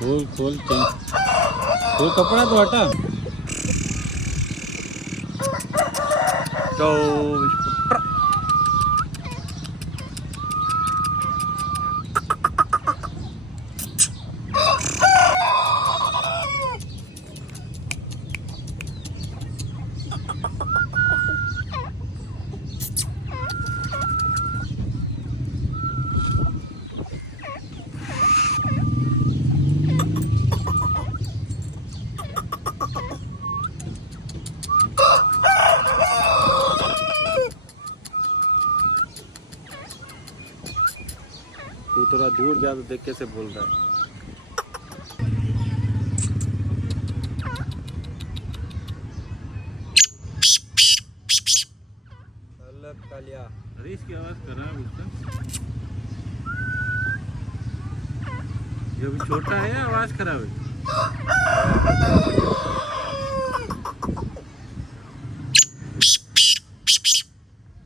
खोल खोल खोल कपड़ा तो हटा। तो तू थोड़ा दूर जा तो देख कैसे बोल रहा है। अलग कालिया अरे इसकी आवाज कर रहा है उसका। जो भी छोटा है आवाज खराब है।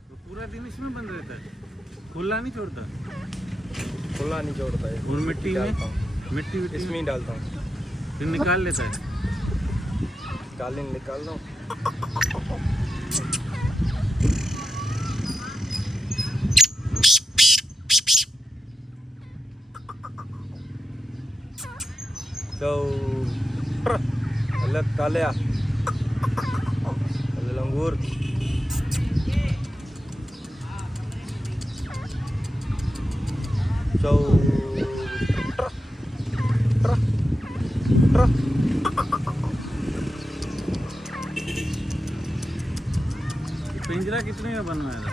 तो पूरा दिन इसमें बंद रहता है, खुला नहीं छोड़ता। खुला नहीं छोड़ता है। और मिट्टी में मिट्टी इसमें ही डालता हूँ, फिर निकाल लेता है। कालीन निकाल दो। तो अलग कालिया लंगूर तो पिंजरा कितने में बनवाया था?